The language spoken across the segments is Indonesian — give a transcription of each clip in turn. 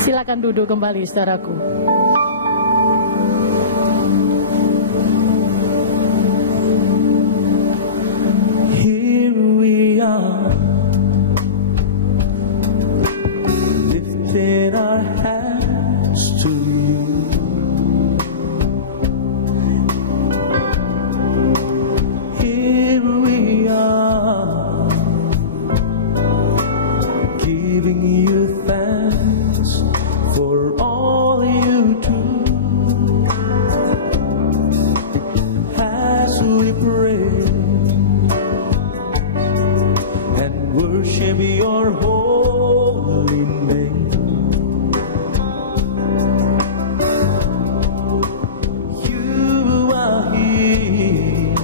Silakan duduk kembali, saudaraku. Here we are, lifting our hands to you. Here we are, giving you thanks for all you do. As we pray and worship your holy name, you are here,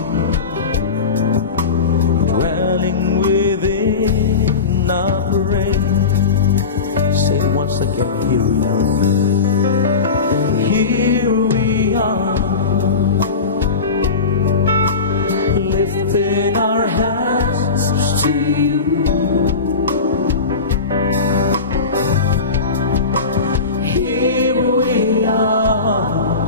dwelling within our praise. Say it once again, here we are. Here we are, lifting our hands to you. Here we are,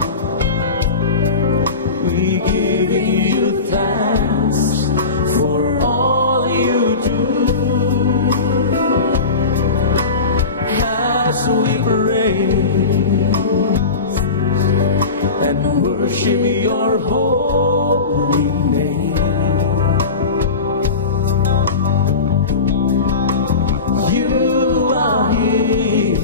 we give you thanks for all you do. As we praise and worship your holy name, you are here,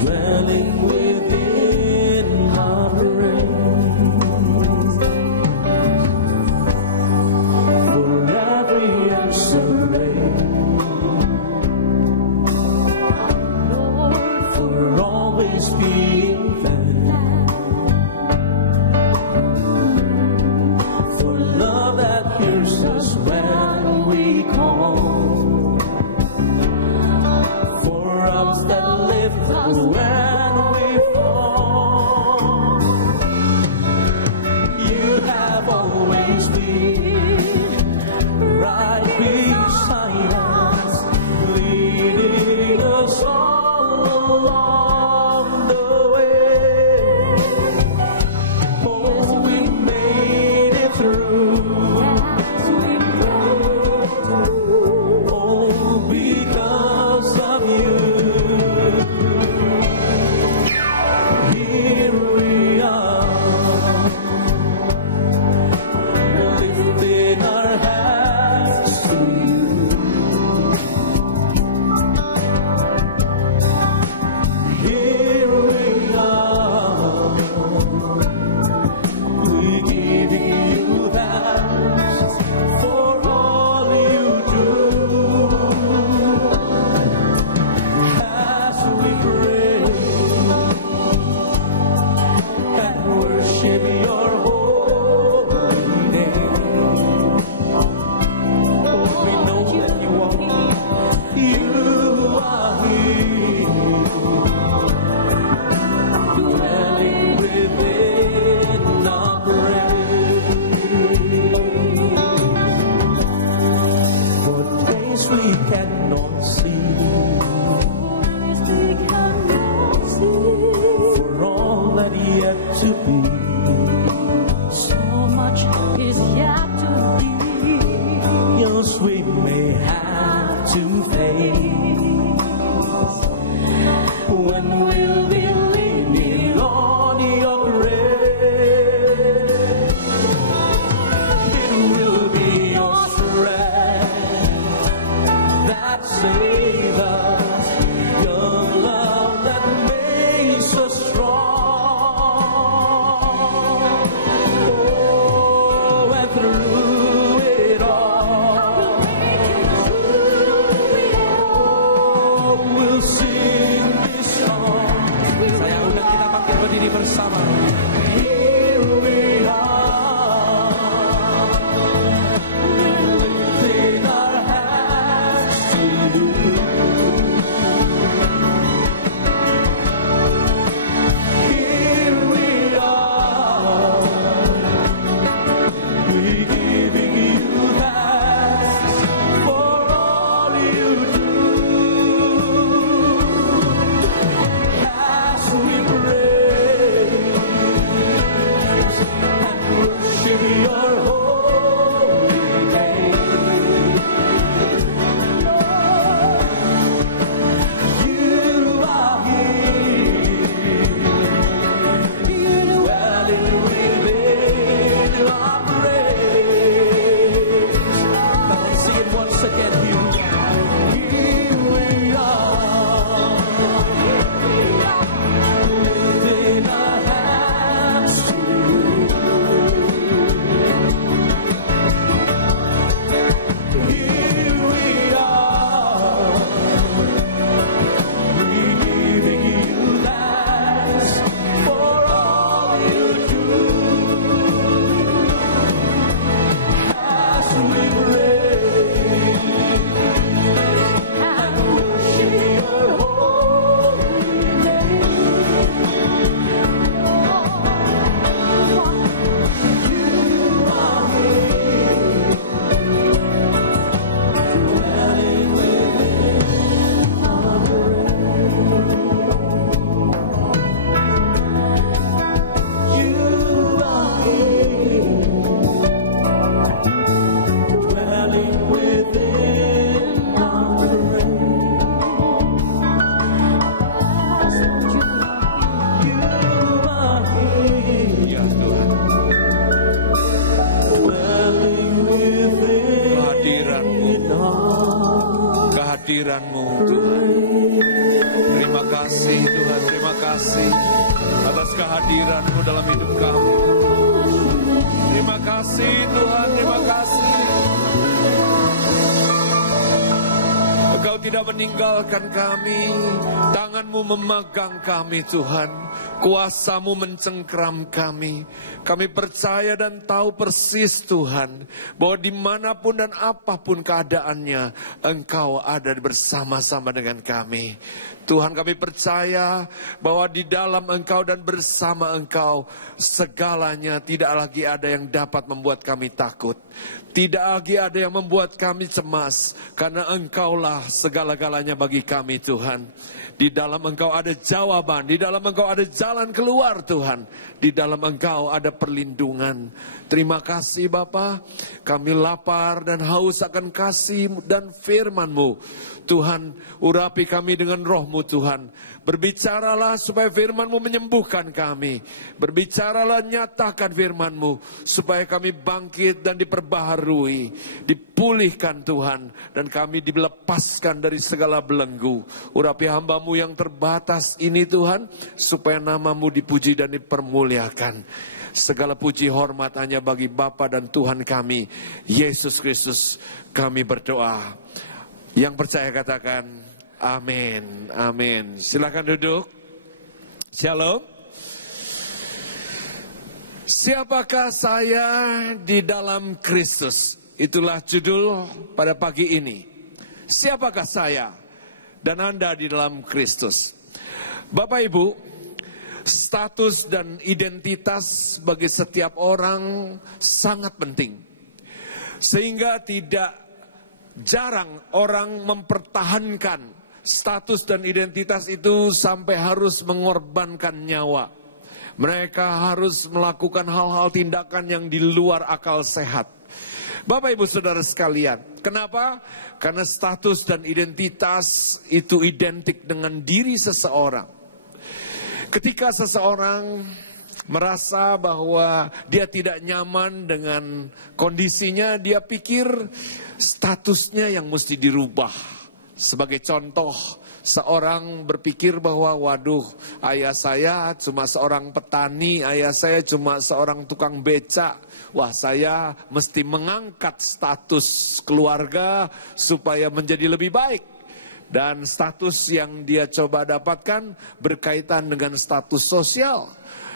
dwelling within our praise. For every answer rain, for always being there, for love that hears us when we call, for arms that lift us when we fall. You have always been right beside us, leading us all along the way. Oh, we made it through. Oh, because of you. Here we are, lifting our hands to you. Here we are, we give you thanks for all you do. As we pray and worship your holy name, oh, we know that you are here, dwelling within our praise. For things we cannot see, for all that yet to be, So much is yet to be. yes, we may have to face. When we'll be leaning on your grace, it will be your strength that saves us, your love that makes us strong. Oh, and through it all, oh, we'll sing this song. Saya undang kita pakai berdiri bersama. Here we are, lifting our hands to you. Here we are, we giving you thanks for all you do. firman-Mu Tuhan. Terima kasih Tuhan, terima kasih atas kehadiran-Mu dalam hidup kami. Terima kasih Tuhan, terima kasih. Engkau tidak meninggalkan kami, tangan-Mu memegang kami Tuhan, kuasa-Mu mencengkram kami. Kami percaya dan tahu persis Tuhan, bahwa dimanapun dan apapun keadaannya, Engkau ada bersama-sama dengan kami. Tuhan, kami percaya bahwa di dalam Engkau dan bersama Engkau, segalanya tidak lagi ada yang dapat membuat kami takut. Tidak lagi ada yang membuat kami cemas, karena Engkaulah segala-galanya bagi kami Tuhan. Di dalam Engkau ada jawaban, di dalam Engkau ada jalan keluar Tuhan. Di dalam Engkau ada perlindungan. Terima kasih Bapa, kami lapar dan haus akan kasih dan firman-Mu. Tuhan, urapi kami dengan roh-Mu Tuhan. Berbicaralah supaya firman-Mu menyembuhkan kami. Berbicaralah, nyatakan firman-Mu supaya kami bangkit dan diperbaharui, dipulihkan Tuhan, dan kami dilepaskan dari segala belenggu. Urapi hamba-Mu yang terbatas ini Tuhan, supaya nama-Mu dipuji dan dipermuliakan. Segala puji hormat hanya bagi Bapa dan Tuhan kami, Yesus Kristus, kami berdoa. Yang percaya katakan amin, amin. Silakan duduk. Shalom. Siapakah saya di dalam Kristus? Itulah judul pada pagi ini. Siapakah saya dan Anda di dalam Kristus? Bapak Ibu, status dan identitas bagi setiap orang sangat penting. Sehingga tidak jarang orang mempertahankan status dan identitas itu sampai harus mengorbankan nyawa. Mereka harus melakukan hal-hal tindakan yang di luar akal sehat. Bapak Ibu Saudara sekalian, kenapa? Karena status dan identitas itu identik dengan diri seseorang. Ketika seseorang merasa bahwa dia tidak nyaman dengan kondisinya, dia pikir statusnya yang mesti dirubah. Sebagai contoh, seorang berpikir bahwa waduh, ayah saya cuma seorang petani, ayah saya cuma seorang tukang becak. Wah, saya mesti mengangkat status keluarga supaya menjadi lebih baik. Dan status yang dia coba dapatkan berkaitan dengan status sosial.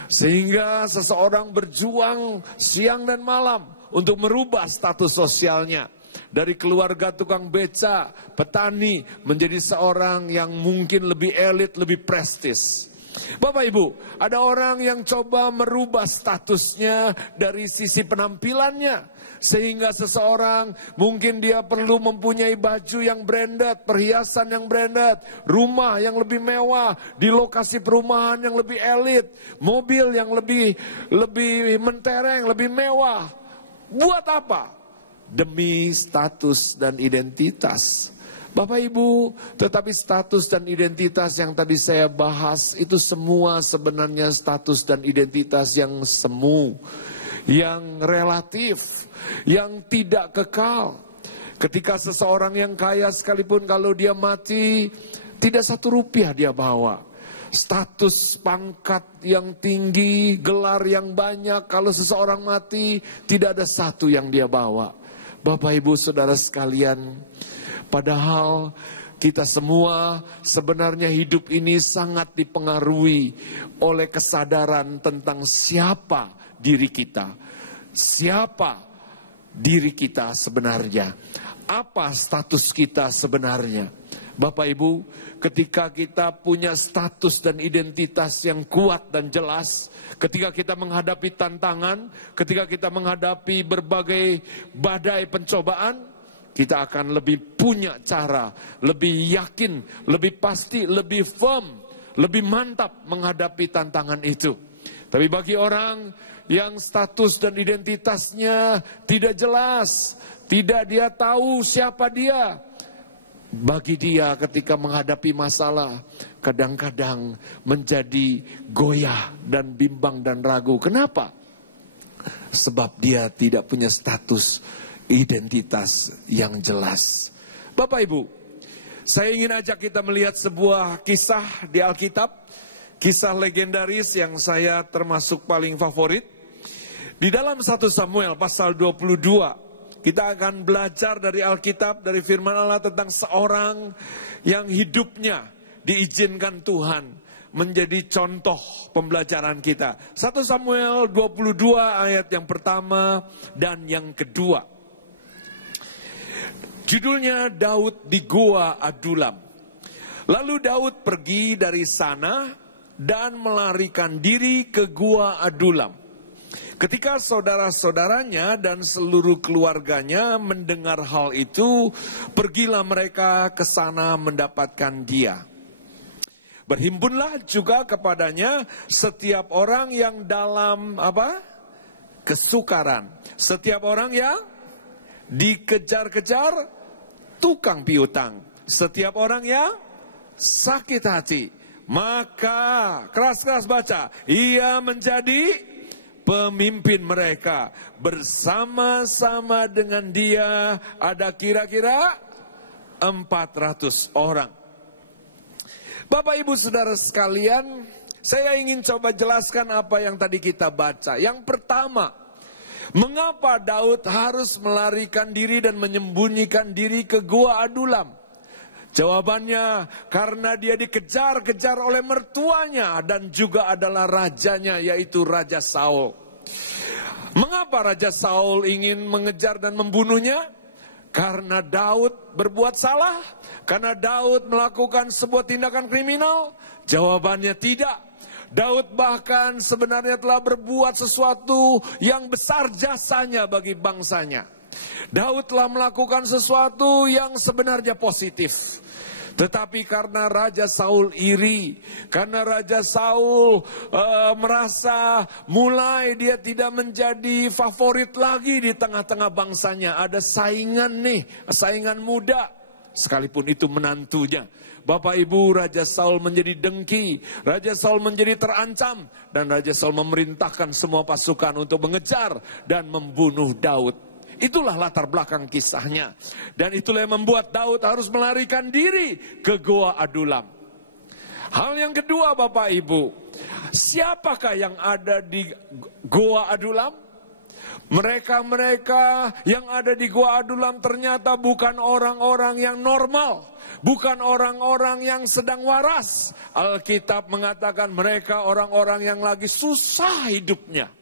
Sehingga seseorang berjuang siang dan malam untuk merubah status sosialnya. Dari keluarga tukang beca, petani, menjadi seorang yang mungkin lebih elit, lebih prestis. Bapak Ibu, ada orang yang coba merubah statusnya dari sisi penampilannya. Sehingga seseorang mungkin dia perlu mempunyai baju yang branded, perhiasan yang branded, rumah yang lebih mewah, di lokasi perumahan yang lebih elit, mobil yang lebih mentereng, lebih mewah. Buat apa? Demi status dan identitas. Bapak Ibu, tetapi status dan identitas yang tadi saya bahas itu semua sebenarnya status dan identitas yang semu, yang relatif, yang tidak kekal. Ketika seseorang yang kaya sekalipun kalau dia mati, tidak 1 rupiah dia bawa. Status pangkat yang tinggi, gelar yang banyak, kalau seseorang mati tidak ada 1 yang dia bawa. Bapak Ibu Saudara sekalian, padahal kita semua sebenarnya hidup ini sangat dipengaruhi oleh kesadaran tentang siapa diri kita. Siapa diri kita sebenarnya? Apa status kita sebenarnya? Bapak Ibu, ketika kita punya status dan identitas yang kuat dan jelas, ketika kita menghadapi tantangan, ketika kita menghadapi berbagai badai pencobaan, kita akan lebih punya cara, lebih yakin, lebih pasti, lebih firm, lebih mantap menghadapi tantangan itu. Tapi bagi orang yang status dan identitasnya tidak jelas, tidak dia tahu siapa dia, bagi dia ketika menghadapi masalah, kadang-kadang menjadi goyah dan bimbang dan ragu. Kenapa? Sebab dia tidak punya status identitas yang jelas. Bapak Ibu, Saya ingin ajak kita melihat sebuah kisah di Alkitab, kisah legendaris yang saya termasuk paling favorit. Di dalam 1 Samuel pasal 22, kita akan belajar dari Alkitab, dari firman Allah tentang seorang yang hidupnya diizinkan Tuhan menjadi contoh pembelajaran kita. 1 Samuel 22 ayat yang pertama dan yang kedua. Judulnya Daud di Goa Adulam. Lalu Daud pergi dari sana dan melarikan diri ke Goa Adulam. Ketika saudara-saudaranya dan seluruh keluarganya mendengar hal itu, pergilah mereka ke sana mendapatkan dia. Berhimpunlah juga kepadanya setiap orang yang dalam kesukaran. Setiap orang yang dikejar-kejar tukang piutang. Setiap orang yang sakit hati. Maka, keras-keras baca, ia menjadi pemimpin mereka. Bersama-sama dengan dia ada kira-kira 400 orang. Bapak Ibu Saudara sekalian, saya ingin coba jelaskan apa yang tadi kita baca. Yang pertama, mengapa Daud harus melarikan diri dan menyembunyikan diri ke Goa Adulam? Jawabannya, karena dia dikejar-kejar oleh mertuanya dan juga adalah rajanya, yaitu Raja Saul. Mengapa Raja Saul ingin mengejar dan membunuhnya? Karena Daud berbuat salah? Karena Daud melakukan sebuah tindakan kriminal? Jawabannya tidak. Daud bahkan sebenarnya telah berbuat sesuatu yang besar jasanya bagi bangsanya. Daud telah melakukan sesuatu yang sebenarnya positif. Tetapi karena Raja Saul iri, karena Raja Saul merasa mulai dia tidak menjadi favorit lagi di tengah-tengah bangsanya. Ada saingan nih, saingan muda, sekalipun itu menantunya. Bapak Ibu, Raja Saul menjadi dengki, Raja Saul menjadi terancam, dan Raja Saul memerintahkan semua pasukan untuk mengejar dan membunuh Daud. Itulah latar belakang kisahnya. Dan itulah yang membuat Daud harus melarikan diri ke Goa Adulam. Hal yang kedua Bapak Ibu, siapakah yang ada di Goa Adulam? Mereka-mereka yang ada di Goa Adulam ternyata bukan orang-orang yang normal. Bukan orang-orang yang sedang waras. Alkitab mengatakan mereka orang-orang yang lagi susah hidupnya.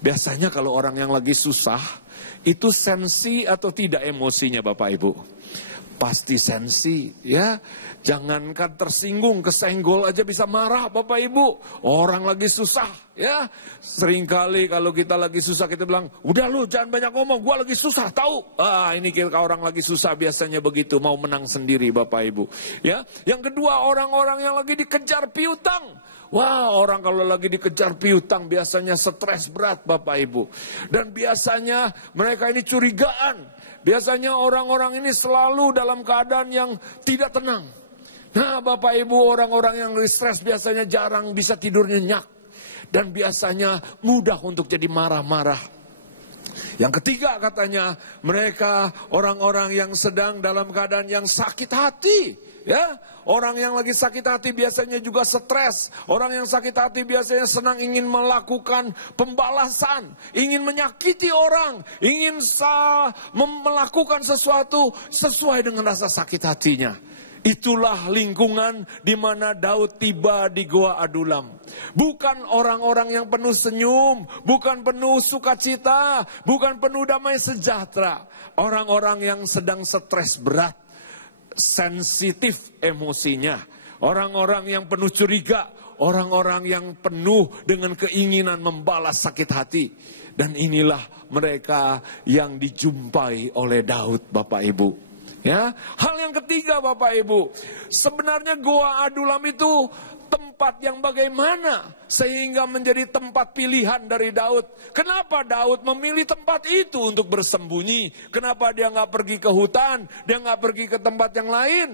Biasanya kalau orang yang lagi susah, itu sensi atau tidak emosinya Bapak Ibu? Pasti sensi ya. Jangankan tersinggung, kesenggol aja bisa marah Bapak Ibu. Orang lagi susah ya. Seringkali kalau kita lagi susah kita bilang, udah lu jangan banyak ngomong, gua lagi susah tahu. Ini kira orang lagi susah biasanya begitu, mau menang sendiri Bapak Ibu. Ya. Yang kedua, orang-orang yang lagi dikejar piutang. Wah, orang kalau lagi dikejar piutang biasanya stres berat Bapak Ibu. Dan biasanya mereka ini curigaan. Biasanya orang-orang ini selalu dalam keadaan yang tidak tenang. Nah Bapak Ibu, orang-orang yang stres biasanya jarang bisa tidur nyenyak. Dan biasanya mudah untuk jadi marah-marah. Yang ketiga katanya, mereka orang-orang yang sedang dalam keadaan yang sakit hati. Ya, orang yang lagi sakit hati biasanya juga stres. Orang yang sakit hati biasanya senang ingin melakukan pembalasan, ingin menyakiti orang, ingin melakukan sesuatu sesuai dengan rasa sakit hatinya. Itulah lingkungan di mana Daud tiba di Goa Adulam. Bukan orang-orang yang penuh senyum, bukan penuh sukacita, bukan penuh damai sejahtera. Orang-orang yang sedang stres berat, sensitif emosinya. Orang-orang yang penuh curiga, orang-orang yang penuh dengan keinginan membalas sakit hati. Dan inilah mereka yang dijumpai oleh Daud Bapak Ibu. Ya, hal yang ketiga Bapak Ibu, sebenarnya Goa Adulam itu tempat yang bagaimana sehingga menjadi tempat pilihan dari Daud. Kenapa Daud memilih tempat itu untuk bersembunyi? Kenapa dia nggak pergi ke hutan? Dia nggak pergi ke tempat yang lain?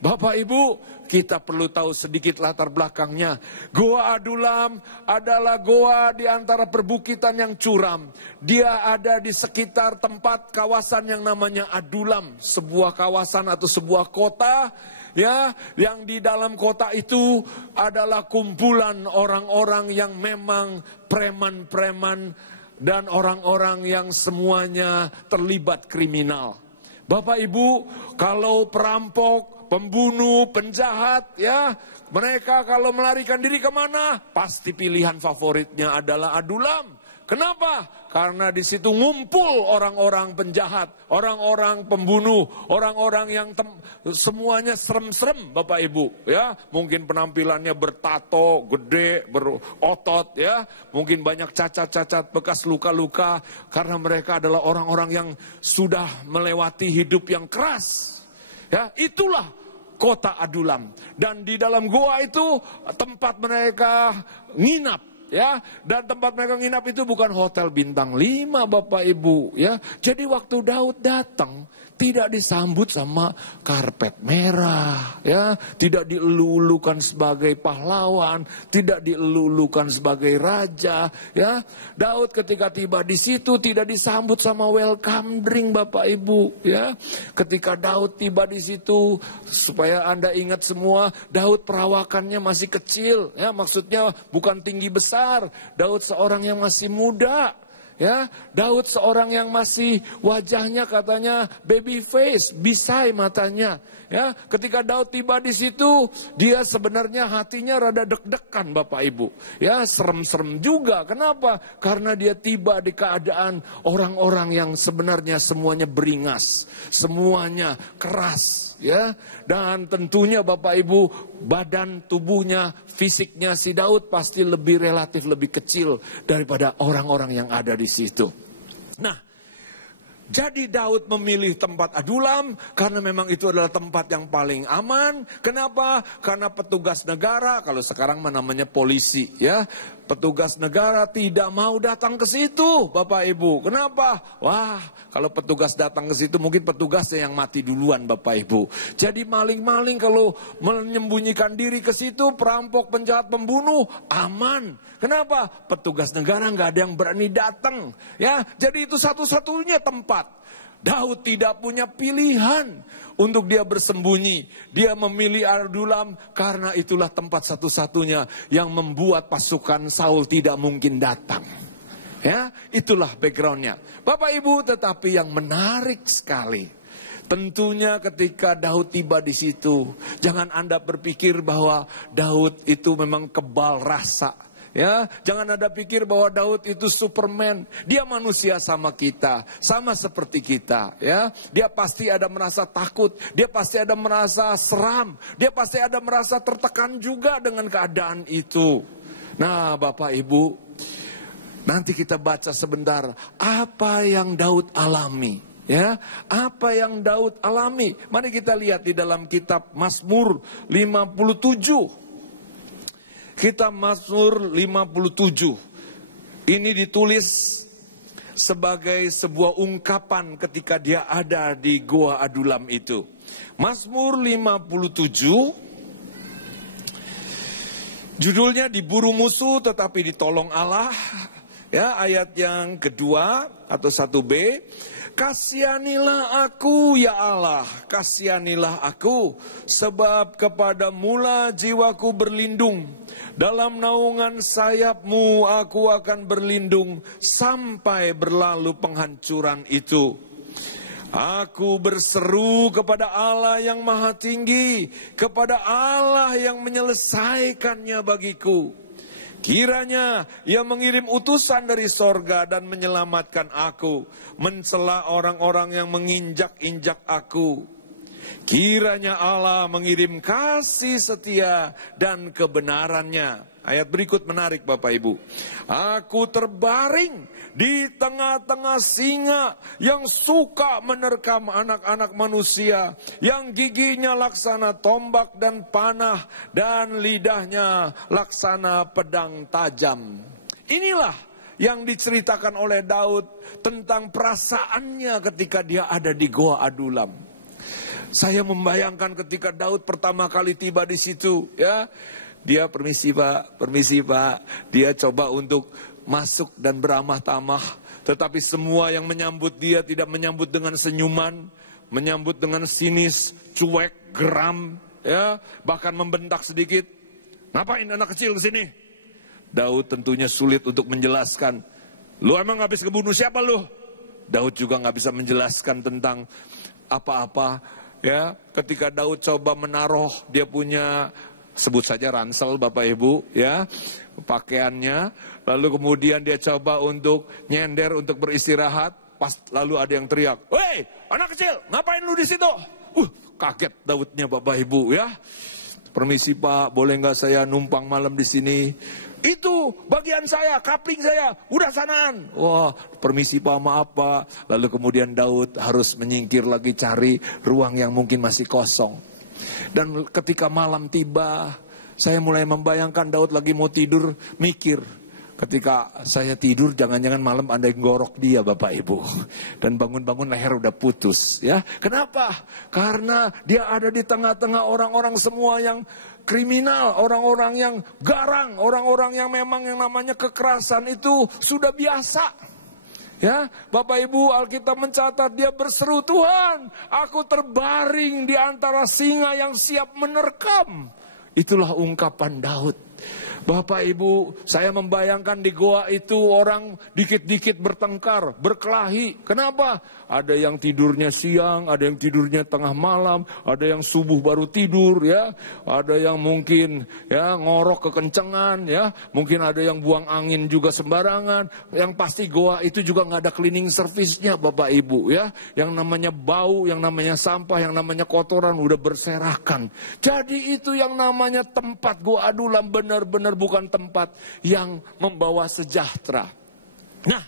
Bapak Ibu, kita perlu tahu sedikit latar belakangnya. Goa Adulam adalah goa di antara perbukitan yang curam. Dia ada di sekitar tempat kawasan yang namanya Adulam. Sebuah kawasan atau sebuah kota, ya, yang di dalam kota itu adalah kumpulan orang-orang yang memang preman-preman dan orang-orang yang semuanya terlibat kriminal. Bapak Ibu, kalau perampok, pembunuh, penjahat, ya, mereka kalau melarikan diri kemana? Pasti pilihan favoritnya adalah Adulam. Kenapa? Karena di situ ngumpul orang-orang penjahat, orang-orang pembunuh, orang-orang yang semuanya serem-serem, Bapak Ibu, ya. Mungkin penampilannya bertato, gede, berotot, ya. Mungkin banyak cacat-cacat, bekas luka-luka, karena mereka adalah orang-orang yang sudah melewati hidup yang keras. Ya, itulah kota Adulam. Dan di dalam goa itu tempat mereka nginap. Ya, dan tempat mereka nginap itu bukan hotel bintang 5, Bapak Ibu, ya. Jadi waktu Daud datang tidak disambut sama karpet merah, ya, tidak dielulukan sebagai pahlawan, tidak dielulukan sebagai raja, ya. Daud ketika tiba di situ tidak disambut sama welcome drink, Bapak Ibu, ya. Ketika Daud tiba di situ, supaya Anda ingat semua, Daud perawakannya masih kecil, ya, maksudnya bukan tinggi besar. Daud seorang yang masih muda, ya. Daud seorang yang masih wajahnya katanya baby face, bisai matanya, ya. Ketika Daud tiba di situ, dia sebenarnya hatinya rada deg-degan, Bapak Ibu, ya, serem-serem juga. Kenapa? Karena dia tiba di keadaan orang-orang yang sebenarnya semuanya beringas, semuanya keras, ya. Dan tentunya Bapak Ibu, badan tubuhnya, fisiknya si Daud pasti relatif lebih kecil daripada orang-orang yang ada di situ. Nah, jadi Daud memilih tempat Adulam karena memang itu adalah tempat yang paling aman. Kenapa? Karena petugas negara, kalau sekarang namanya polisi, ya, petugas negara tidak mau datang ke situ, Bapak Ibu. Kenapa? Wah, kalau petugas datang ke situ mungkin petugasnya yang mati duluan, Bapak Ibu. Jadi maling-maling kalau menyembunyikan diri ke situ, perampok, penjahat, pembunuh, aman. Kenapa? Petugas negara nggak ada yang berani datang, ya. Jadi itu satu-satunya tempat. Daud tidak punya pilihan untuk dia bersembunyi. Dia memilih Adulam karena itulah tempat satu-satunya yang membuat pasukan Saul tidak mungkin datang. Ya, itulah backgroundnya. Bapak Ibu, tetapi yang menarik sekali, tentunya ketika Daud tiba di situ, jangan Anda berpikir bahwa Daud itu memang kebal rasa. Ya, jangan Anda pikir bahwa Daud itu Superman. Dia manusia sama kita, sama seperti kita, ya. Dia pasti ada merasa takut, dia pasti ada merasa seram, dia pasti ada merasa tertekan juga dengan keadaan itu. Nah, Bapak Ibu, nanti kita baca sebentar apa yang Daud alami, ya. Apa yang Daud alami? Mari kita lihat di dalam kitab Mazmur 57. Kitab Mazmur 57. Ini ditulis sebagai sebuah ungkapan ketika dia ada di Goa Adulam itu. Mazmur 57, judulnya diburu musuh tetapi ditolong Allah. Ya, ayat yang kedua atau 1b. Kasihanilah aku ya Allah, kasihanilah aku, sebab kepada-Mu jiwaku berlindung. Dalam naungan sayap-Mu aku akan berlindung sampai berlalu penghancuran itu. Aku berseru kepada Allah yang maha tinggi, kepada Allah yang menyelesaikannya bagiku. Kiranya Ia mengirim utusan dari sorga dan menyelamatkan aku, mencela orang-orang yang menginjak-injak aku. Kiranya Allah mengirim kasih setia dan kebenarannya. Ayat berikut menarik, Bapak Ibu. Aku terbaring di tengah-tengah singa yang suka menerkam anak-anak manusia, yang giginya laksana tombak dan panah, dan lidahnya laksana pedang tajam. Inilah yang diceritakan oleh Daud tentang perasaannya ketika dia ada di Goa Adulam. Saya membayangkan ketika Daud pertama kali tiba di situ, ya. Dia permisi Pak. Dia coba untuk masuk dan beramah tamah. Tetapi semua yang menyambut dia tidak menyambut dengan senyuman, menyambut dengan sinis, cuek, geram, ya, bahkan membentak sedikit. Ngapain anak kecil ke sini? Daud tentunya sulit untuk menjelaskan. Lu emang habis kebunuh siapa lu? Daud juga nggak bisa menjelaskan tentang apa-apa. Ya, ketika Daud coba menaruh dia punya, sebut saja ransel Bapak Ibu, ya, pakaiannya, lalu kemudian dia coba untuk nyender untuk beristirahat, lalu ada yang teriak, "Woi, anak kecil, ngapain lu di situ?" Kaget Daudnya Bapak Ibu, ya. "Permisi Pak, boleh nggak saya numpang malam di sini?" "Itu bagian saya, kapling saya, udah sanaan." "Wah, permisi Pak, maaf Pak." Lalu kemudian Daud harus menyingkir lagi cari ruang yang mungkin masih kosong. Dan ketika malam tiba, saya mulai membayangkan Daud lagi mau tidur, mikir, ketika saya tidur jangan-jangan malam ada yang gorok dia Bapak Ibu. Dan bangun-bangun leher udah putus, ya. Kenapa? Karena dia ada di tengah-tengah orang-orang semua yang kriminal, orang-orang yang garang, orang-orang yang memang yang namanya kekerasan itu sudah biasa. Ya, Bapak Ibu, Alkitab mencatat dia berseru, "Tuhan, aku terbaring di antara singa yang siap menerkam." Itulah ungkapan Daud. Bapak Ibu, saya membayangkan di goa itu orang dikit-dikit bertengkar, berkelahi. Kenapa? Ada yang tidurnya siang, ada yang tidurnya tengah malam, ada yang subuh baru tidur, ya. Ada yang mungkin ya ngorok kekencengan, ya. Mungkin ada yang buang angin juga sembarangan. Yang pasti goa itu juga nggak ada cleaning service-nya Bapak Ibu, ya. Yang namanya bau, yang namanya sampah, yang namanya kotoran udah berserakan. Jadi itu yang namanya tempat goa adulam benar-benar bukan tempat yang membawa sejahtera. Nah,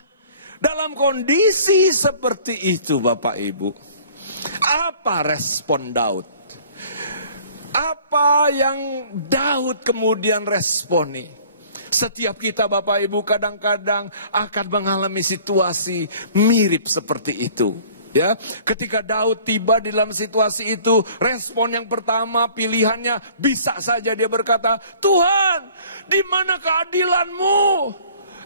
dalam kondisi seperti itu Bapak Ibu, apa respon Daud? Apa yang Daud kemudian responi? Setiap kita Bapak Ibu kadang-kadang akan mengalami situasi mirip seperti itu. Ya, ketika Daud tiba di dalam situasi itu, respon yang pertama, pilihannya bisa saja dia berkata, "Tuhan, di mana keadilan-Mu?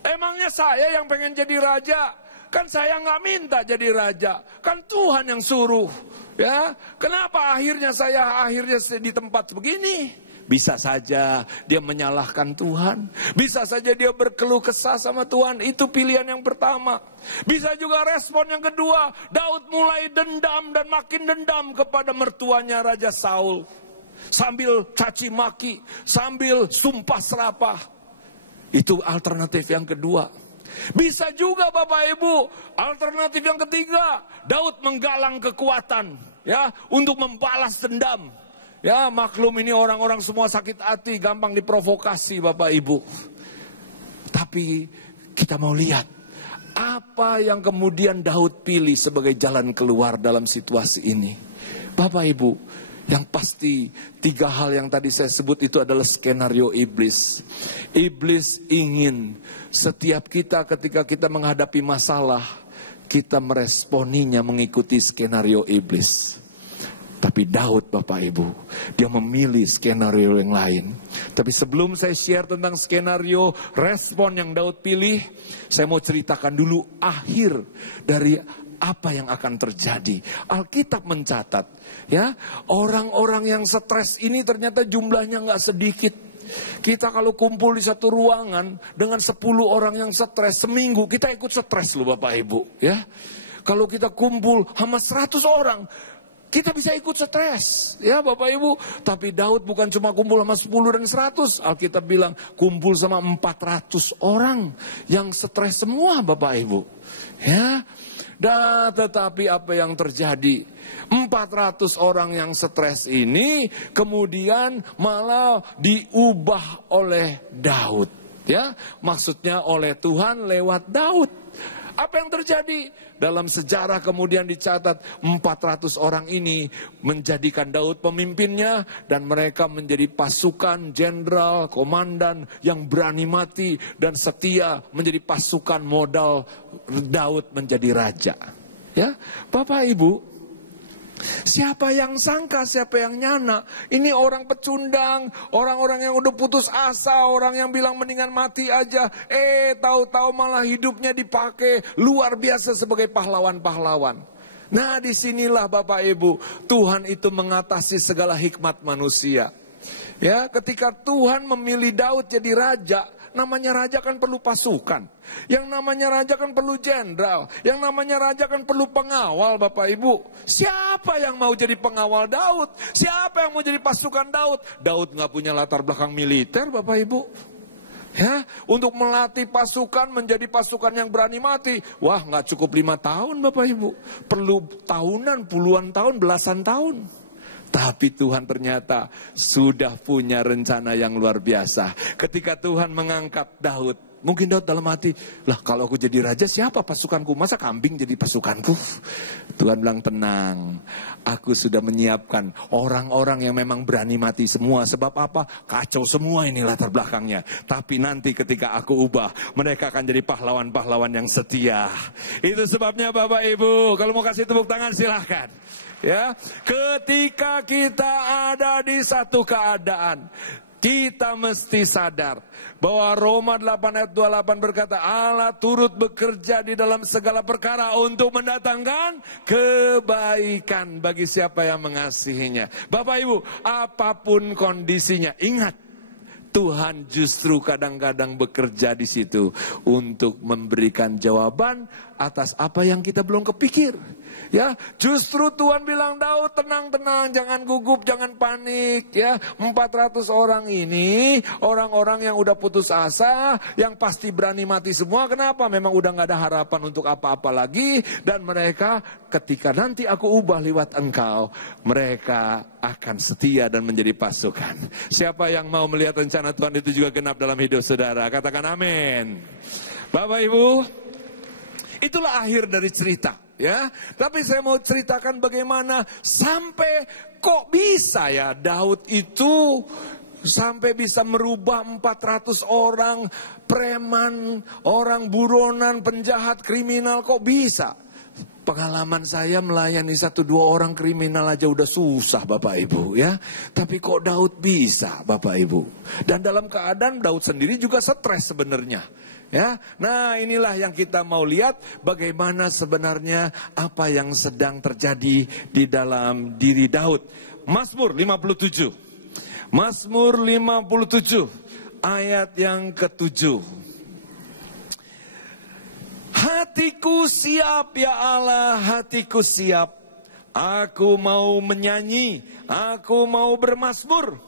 Emangnya saya yang pengen jadi raja? Kan saya nggak minta jadi raja, kan Tuhan yang suruh. Ya, kenapa akhirnya saya di tempat begini?" Bisa saja dia menyalahkan Tuhan. Bisa saja dia berkeluh kesah sama Tuhan. Itu pilihan yang pertama. Bisa juga respon yang kedua. Daud mulai dendam dan makin dendam kepada mertuanya Raja Saul. Sambil caci maki, sambil sumpah serapah. Itu alternatif yang kedua. Bisa juga Bapak Ibu, alternatif yang ketiga. Daud menggalang kekuatan, ya, untuk membalas dendam. Ya, maklum ini orang-orang semua sakit hati, gampang diprovokasi Bapak Ibu. Tapi kita mau lihat apa yang kemudian Daud pilih sebagai jalan keluar dalam situasi ini. Bapak Ibu, yang pasti 3 hal yang tadi saya sebut itu adalah skenario iblis. Iblis ingin setiap kita ketika kita menghadapi masalah, kita meresponinya mengikuti skenario iblis. Tapi Daud Bapak Ibu, dia memilih skenario yang lain. Tapi sebelum saya share tentang skenario respon yang Daud pilih, saya mau ceritakan dulu akhir dari apa yang akan terjadi. Alkitab mencatat, ya, orang-orang yang stres ini ternyata jumlahnya nggak sedikit. Kita kalau kumpul di satu ruangan dengan 10 orang yang stres, seminggu kita ikut stres loh Bapak Ibu, ya. Kalau kita kumpul sama 100 orang, kita bisa ikut stres, ya Bapak Ibu. Tapi Daud bukan cuma kumpul sama 10 dan 100. Alkitab bilang kumpul sama 400 orang yang stres semua Bapak Ibu. Ya, dan tetapi apa yang terjadi? 400 orang yang stres ini kemudian malah diubah oleh Daud. Ya, maksudnya oleh Tuhan lewat Daud. Apa yang terjadi? Dalam sejarah kemudian dicatat 400 orang ini menjadikan Daud pemimpinnya. Dan mereka menjadi pasukan, jenderal, komandan yang berani mati dan setia menjadi pasukan modal Daud menjadi raja. Ya, Bapak Ibu, Siapa yang sangka, siapa yang nyana? Ini orang pecundang, orang-orang yang udah putus asa, orang yang bilang mendingan mati aja. Tahu-tahu malah hidupnya dipakai luar biasa sebagai pahlawan-pahlawan. Nah, disinilah Bapak Ibu, Tuhan itu mengatasi segala hikmat manusia. Ya, ketika Tuhan memilih Daud jadi raja, namanya raja kan perlu pasukan. Yang namanya raja kan perlu jenderal. Yang namanya raja kan perlu pengawal, Bapak Ibu. Siapa yang mau jadi pengawal Daud? Siapa yang mau jadi pasukan Daud? Daud gak punya latar belakang militer, Bapak Ibu. Ya, untuk melatih pasukan menjadi pasukan yang berani mati. Wah, gak cukup 5 tahun, Bapak Ibu. Perlu tahunan, puluhan tahun, belasan tahun. Tapi Tuhan ternyata sudah punya rencana yang luar biasa. Ketika Tuhan mengangkat Daud, mungkin Daud dalam hati, lah kalau aku jadi raja siapa pasukanku? Masa kambing jadi pasukanku? Tuhan bilang, tenang, aku sudah menyiapkan orang-orang yang memang berani mati semua. Sebab apa? Kacau semua ini latar belakangnya. Tapi nanti ketika aku ubah, mereka akan jadi pahlawan-pahlawan yang setia. Itu sebabnya Bapak Ibu, kalau mau kasih tepuk tangan silahkan. Ya, ketika kita ada di satu keadaan, kita mesti sadar bahwa Roma 8 ayat 28 berkata, Allah turut bekerja di dalam segala perkara untuk mendatangkan kebaikan bagi siapa yang mengasihinya. Bapak Ibu, apapun kondisinya, ingat, Tuhan justru kadang-kadang bekerja di situ untuk memberikan jawaban atas apa yang kita belum kepikir. Ya, justru Tuhan bilang, Daud tenang-tenang, jangan gugup, jangan panik. Ya, 400 orang ini orang-orang yang udah putus asa, yang pasti berani mati semua. Kenapa? Memang udah gak ada harapan untuk apa-apa lagi. Dan mereka ketika nanti aku ubah lewat engkau, mereka akan setia dan menjadi pasukan. Siapa yang mau melihat rencana Tuhan itu juga genap dalam hidup saudara? Katakan amin. Bapak Ibu, itulah akhir dari cerita. Ya, tapi saya mau ceritakan bagaimana sampai kok bisa ya Daud itu sampai bisa merubah 400 orang preman, orang buronan, penjahat, kriminal, kok bisa? Pengalaman saya melayani 1-2 orang kriminal aja udah susah Bapak Ibu ya. Tapi kok Daud bisa Bapak Ibu? Dan dalam keadaan Daud sendiri juga stres sebenarnya. Ya, nah inilah yang kita mau lihat bagaimana sebenarnya apa yang sedang terjadi di dalam diri Daud. Mazmur 57. Mazmur 57 ayat yang ke-7. Hatiku siap ya Allah, hatiku siap. Aku mau menyanyi, aku mau bermazmur.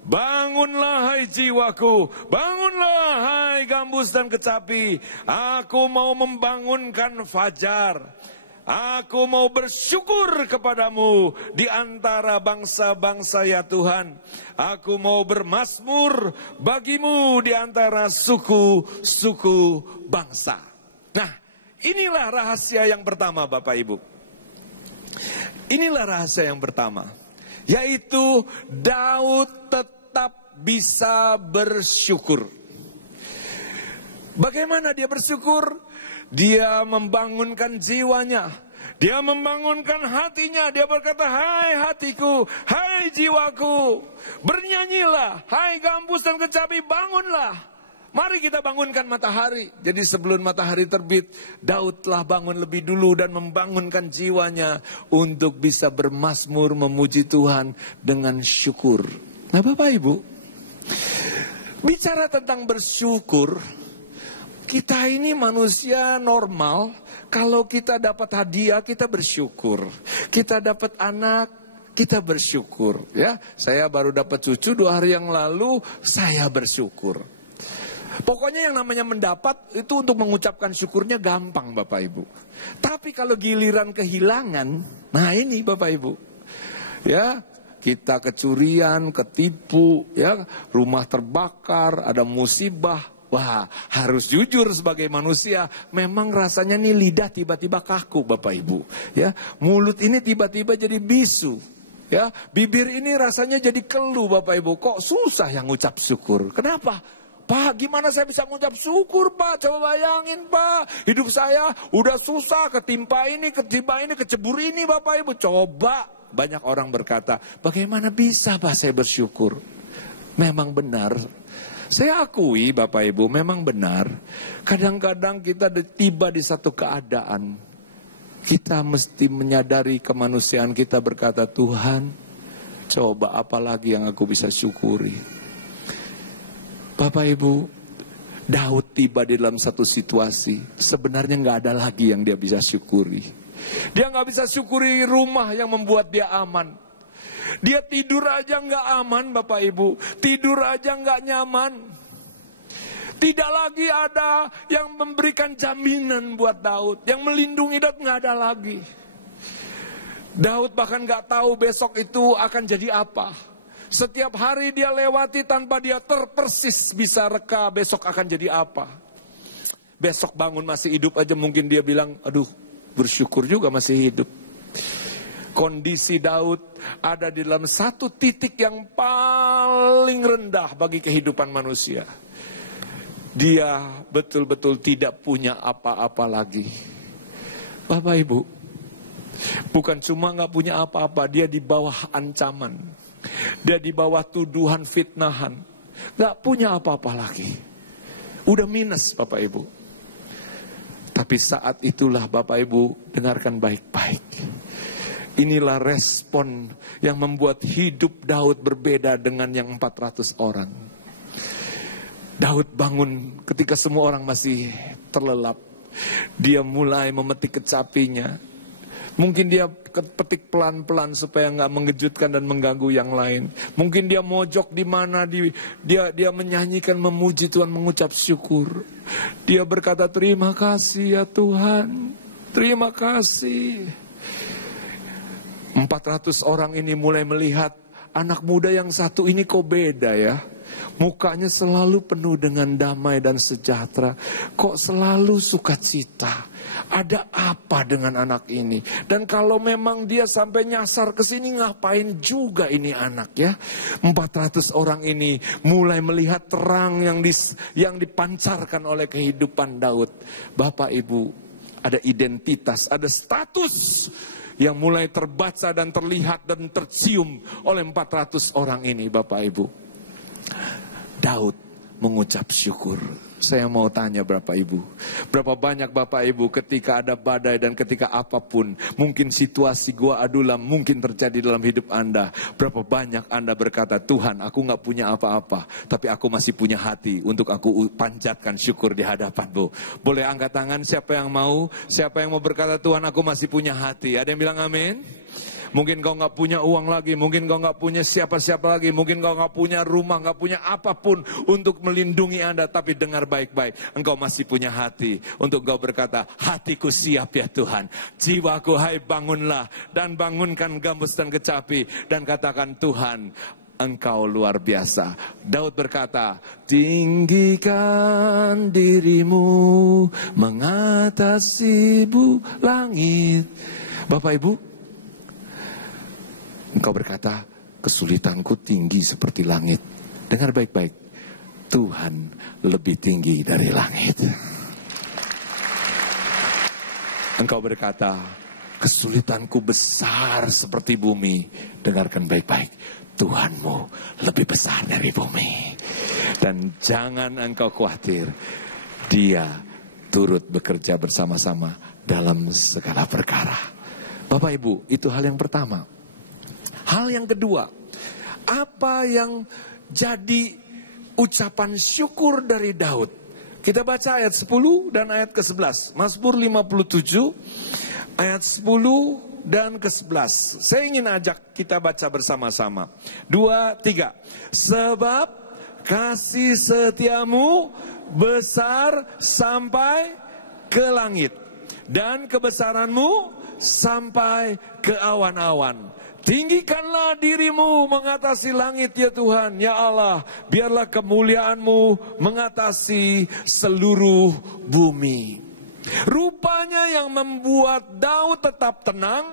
Bangunlah hai jiwaku, bangunlah hai gambus dan kecapi. Aku mau membangunkan fajar. Aku mau bersyukur kepadamu di antara bangsa-bangsa ya Tuhan. Aku mau bermazmur bagimu di antara suku-suku bangsa. Nah, inilah rahasia yang pertama Bapak Ibu. Inilah rahasia yang pertama. Yaitu Daud tetap bisa bersyukur. Bagaimana dia bersyukur? Dia membangunkan jiwanya. Dia membangunkan hatinya. Dia berkata, hai hatiku, hai jiwaku, bernyanyilah, hai gambus dan kecapi, bangunlah. Mari kita bangunkan matahari. Jadi sebelum matahari terbit, Daud telah bangun lebih dulu dan membangunkan jiwanya untuk bisa bermazmur memuji Tuhan dengan syukur. Nah Bapak Ibu, bicara tentang bersyukur, kita ini manusia normal. Kalau kita dapat hadiah, kita bersyukur. Kita dapat anak, kita bersyukur. Ya, saya baru dapat cucu 2 hari yang lalu, saya bersyukur. Pokoknya yang namanya mendapat itu untuk mengucapkan syukurnya gampang Bapak Ibu. Tapi kalau giliran kehilangan, nah ini Bapak Ibu. Ya, kita kecurian, ketipu, ya, rumah terbakar, ada musibah. Wah, harus jujur sebagai manusia, memang rasanya nih lidah tiba-tiba kaku Bapak Ibu. Ya, mulut ini tiba-tiba jadi bisu. Ya, bibir ini rasanya jadi keluh Bapak Ibu. Kok susah yang ngucap syukur? Kenapa? Pak, gimana saya bisa mengucap syukur, Pak? Coba bayangin, Pak. Hidup saya udah susah, ketimpa ini, kecebur ini, Bapak Ibu. Coba. Banyak orang berkata, bagaimana bisa, Pak, saya bersyukur? Memang benar. Saya akui, Bapak Ibu, memang benar. Kadang-kadang kita tiba di satu keadaan, kita mesti menyadari kemanusiaan kita, berkata, Tuhan, coba apa lagi yang aku bisa syukuri? Bapak Ibu, Daud tiba di dalam satu situasi, sebenarnya gak ada lagi yang dia bisa syukuri. Dia gak bisa syukuri rumah yang membuat dia aman. Dia tidur aja gak aman, Bapak Ibu. Tidur aja gak nyaman. Tidak lagi ada yang memberikan jaminan buat Daud. Yang melindungi Daud gak ada lagi. Daud bahkan gak tahu besok itu akan jadi apa. Setiap hari dia lewati tanpa dia terpersis bisa reka besok akan jadi apa. Besok bangun masih hidup aja mungkin dia bilang, aduh bersyukur juga masih hidup. Kondisi Daud ada di dalam satu titik yang paling rendah bagi kehidupan manusia. Dia betul-betul tidak punya apa-apa lagi. Bapak Ibu, bukan cuma gak punya apa-apa, dia di bawah ancaman. Dia di bawah tuduhan fitnahan. Gak punya apa-apa lagi. Udah minus, Bapak Ibu. Tapi saat itulah, Bapak Ibu, dengarkan baik-baik. Inilah respon yang membuat hidup Daud berbeda dengan yang 400 orang. Daud bangun ketika semua orang masih terlelap. Dia mulai memetik kecapinya. Mungkin dia petik pelan-pelan supaya nggak mengejutkan dan mengganggu yang lain. Mungkin dia mojok di mana dia menyanyikan, memuji Tuhan, mengucap syukur. Dia berkata, terima kasih ya Tuhan, terima kasih. 400 orang ini mulai melihat anak muda yang satu ini kok beda ya. Mukanya selalu penuh dengan damai dan sejahtera. Kok selalu sukacita. Ada apa dengan anak ini? Dan kalau memang dia sampai nyasar ke sini, ngapain juga ini anak ya? 400 orang ini mulai melihat terang yang dipancarkan oleh kehidupan Daud. Bapak Ibu, ada identitas, ada status yang mulai terbaca dan terlihat dan tercium oleh 400 orang ini, Bapak Ibu. Daud mengucap syukur. Saya mau tanya Bapak Ibu, berapa banyak Bapak Ibu ketika ada badai dan ketika apapun, mungkin situasi gua adulam mungkin terjadi dalam hidup Anda. Berapa banyak Anda berkata, Tuhan aku gak punya apa-apa, tapi aku masih punya hati untuk aku panjatkan syukur di hadapan-Mu. Boleh angkat tangan siapa yang mau? Siapa yang mau berkata, Tuhan aku masih punya hati? Ada yang bilang amin? Mungkin kau gak punya uang lagi, mungkin kau gak punya siapa-siapa lagi, mungkin kau gak punya rumah, gak punya apapun untuk melindungi Anda. Tapi dengar baik-baik, engkau masih punya hati untuk kau berkata, hatiku siap ya Tuhan. Jiwaku hai bangunlah dan bangunkan gambus dan kecapi. Dan katakan Tuhan, Engkau luar biasa. Daud berkata, tinggikan dirimu mengatasi langit. Bapak Ibu, engkau berkata, kesulitanku tinggi seperti langit. Dengar baik-baik, Tuhan lebih tinggi dari langit. Engkau berkata, kesulitanku besar seperti bumi. Dengarkan baik-baik, Tuhanmu lebih besar dari bumi. Dan jangan engkau khawatir, Dia turut bekerja bersama-sama dalam segala perkara. Bapak Ibu, itu hal yang pertama. Hal yang kedua, apa yang jadi ucapan syukur dari Daud? Kita baca ayat 10 dan ayat ke-11. Mazmur 57 ayat 10 dan ke-11. Saya ingin ajak kita baca bersama-sama. 2, 3. Sebab kasih setiamu besar sampai ke langit, dan kebesaranmu sampai ke awan-awan. Tinggikanlah dirimu mengatasi langit ya Tuhan, ya Allah. Biarlah kemuliaanmu mengatasi seluruh bumi. Rupanya yang membuat Daud tetap tenang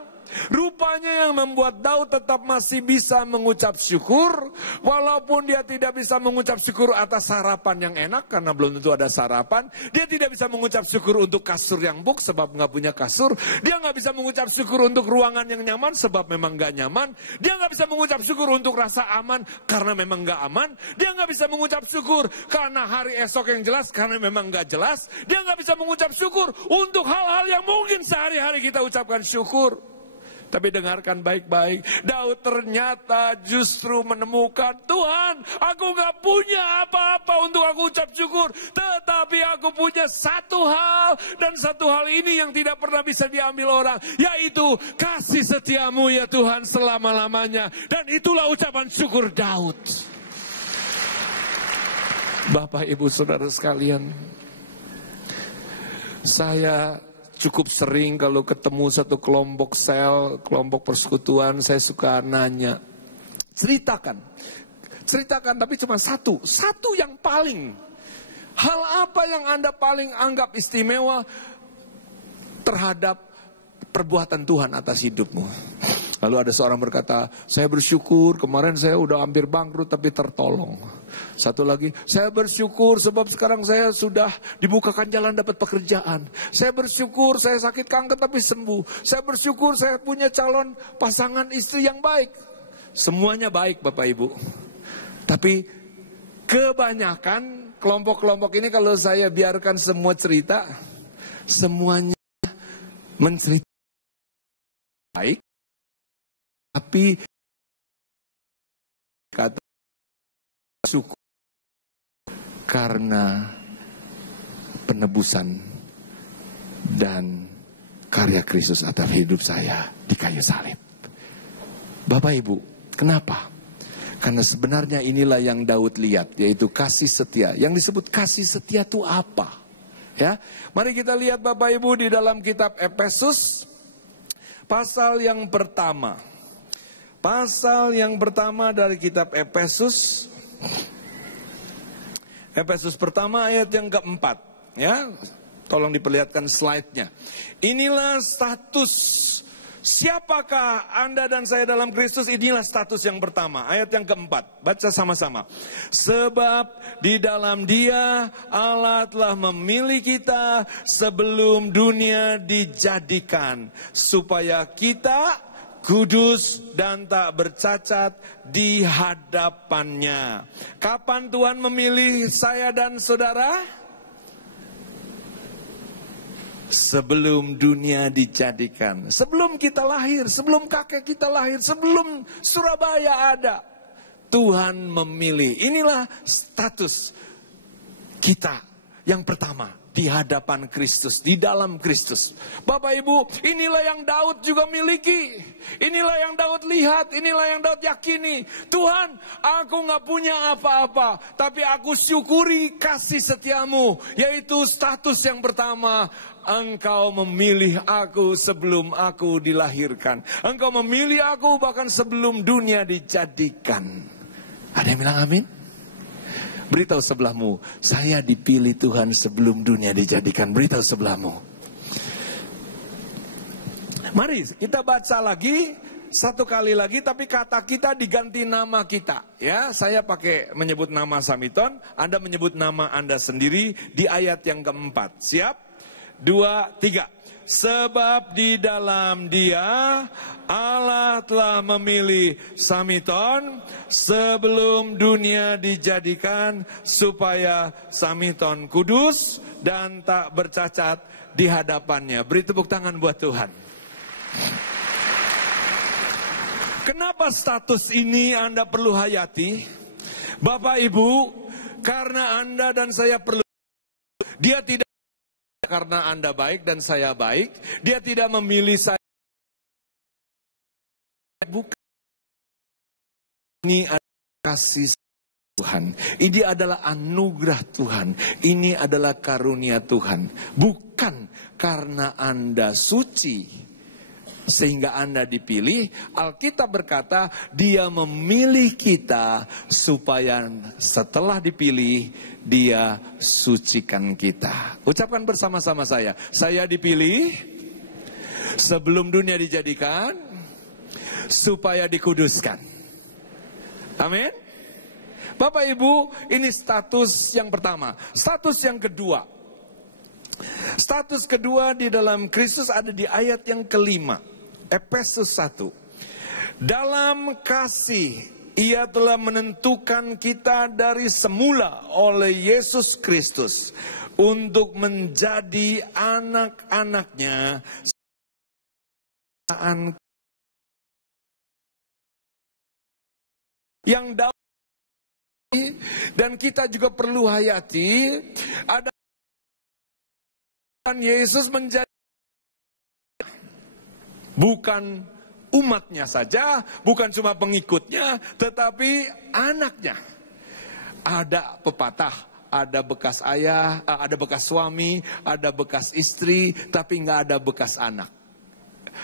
Rupanya yang membuat Daud tetap masih bisa mengucap syukur, walaupun dia tidak bisa mengucap syukur atas sarapan yang enak, karena belum tentu ada sarapan. Dia tidak bisa mengucap syukur untuk kasur yang empuk, sebab nggak punya kasur. Dia nggak bisa mengucap syukur untuk ruangan yang nyaman, sebab memang nggak nyaman. Dia nggak bisa mengucap syukur untuk rasa aman, karena memang nggak aman. Dia nggak bisa mengucap syukur karena hari esok yang jelas, karena memang nggak jelas. Dia nggak bisa mengucap syukur untuk hal-hal yang mungkin sehari-hari kita ucapkan syukur. Tapi dengarkan baik-baik, Daud ternyata justru menemukan, Tuhan, aku gak punya apa-apa untuk aku ucap syukur, tetapi aku punya satu hal, dan satu hal ini yang tidak pernah bisa diambil orang, yaitu kasih setiamu ya Tuhan selama-lamanya. Dan itulah ucapan syukur Daud. Bapak, Ibu, Saudara sekalian, saya cukup sering kalau ketemu satu kelompok sel, kelompok persekutuan, saya suka nanya, ceritakan tapi cuma satu yang paling, hal apa yang Anda paling anggap istimewa terhadap perbuatan Tuhan atas hidupmu? Lalu ada seorang berkata, saya bersyukur kemarin saya udah hampir bangkrut tapi tertolong. Satu lagi, saya bersyukur sebab sekarang saya sudah dibukakan jalan dapat pekerjaan. Saya bersyukur saya sakit kanker tapi sembuh. Saya bersyukur saya punya calon pasangan istri yang baik. Semuanya baik Bapak Ibu. Tapi kebanyakan kelompok-kelompok ini kalau saya biarkan semua cerita, semuanya menceritakan baik. Tapi kata syukur karena penebusan dan karya Kristus atas hidup saya di kayu salib. Bapak Ibu, kenapa? Karena sebenarnya inilah yang Daud lihat, yaitu kasih setia. Yang disebut kasih setia itu apa? Ya, mari kita lihat Bapak Ibu di dalam kitab Efesus pasal yang pertama. Pasal yang pertama dari kitab Efesus. Efesus pertama ayat yang keempat. Ya, tolong diperlihatkan slide-nya. Inilah status. Siapakah Anda dan saya dalam Kristus? Inilah status yang pertama. Ayat yang keempat. Baca sama-sama. Sebab di dalam Dia Allah telah memilih kita sebelum dunia dijadikan, supaya kita kudus dan tak bercacat di hadapannya. Kapan Tuhan memilih saya dan saudara? Sebelum dunia dijadikan. Sebelum kita lahir, sebelum kakek kita lahir, sebelum Surabaya ada, Tuhan memilih. Inilah status kita yang pertama. Di hadapan Kristus, di dalam Kristus. Bapak Ibu, inilah yang Daud juga miliki. Inilah yang Daud lihat, inilah yang Daud yakini. Tuhan, aku gak punya apa-apa, tapi aku syukuri kasih setiamu. Yaitu status yang pertama, Engkau memilih aku sebelum aku dilahirkan. Engkau memilih aku bahkan sebelum dunia dijadikan. Ada yang bilang amin? Beritahu sebelahmu, saya dipilih Tuhan sebelum dunia dijadikan. Beritahu sebelahmu. Mari kita baca lagi, satu kali lagi, tapi kata kita diganti nama kita. Ya, saya pakai menyebut nama Samiton, Anda menyebut nama Anda sendiri di ayat yang keempat. Siap? 2, 3. Sebab di dalam Dia Allah telah memilih Samiton sebelum dunia dijadikan, supaya Samiton kudus dan tak bercacat di hadapannya. Beri tepuk tangan buat Tuhan. Kenapa status ini Anda perlu hayati? Bapak Ibu, karena Anda dan saya perlu. Dia tidak karena Anda baik dan saya baik. Dia tidak memilih saya. Bukan. Ini adalah kasih Tuhan. Ini adalah anugerah Tuhan. Ini adalah karunia Tuhan. Bukan karena Anda suci sehingga Anda dipilih. Alkitab berkata, Dia memilih kita supaya setelah dipilih, Dia sucikan kita. Ucapkan bersama-sama saya dipilih Sebelum dunia dijadikan, supaya dikuduskan. Amin. Bapak Ibu, ini status yang pertama. Status yang kedua. Status kedua di dalam Kristus ada di ayat yang kelima. Efesus 1. Dalam kasih Ia telah menentukan kita dari semula oleh Yesus Kristus untuk menjadi anak-anaknya yang dapat, dan kita juga perlu hayati, ada Yesus menjadi bukan umatnya saja, bukan cuma pengikutnya, tetapi anaknya. Ada pepatah, ada bekas ayah, ada bekas suami, ada bekas istri, tapi nggak ada bekas anak.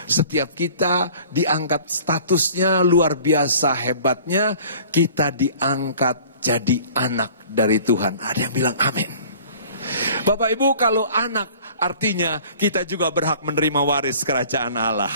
Setiap kita diangkat statusnya luar biasa hebatnya, kita diangkat jadi anak dari Tuhan. Ada yang bilang amin. Bapak Ibu, kalau anak artinya kita juga berhak menerima waris kerajaan Allah.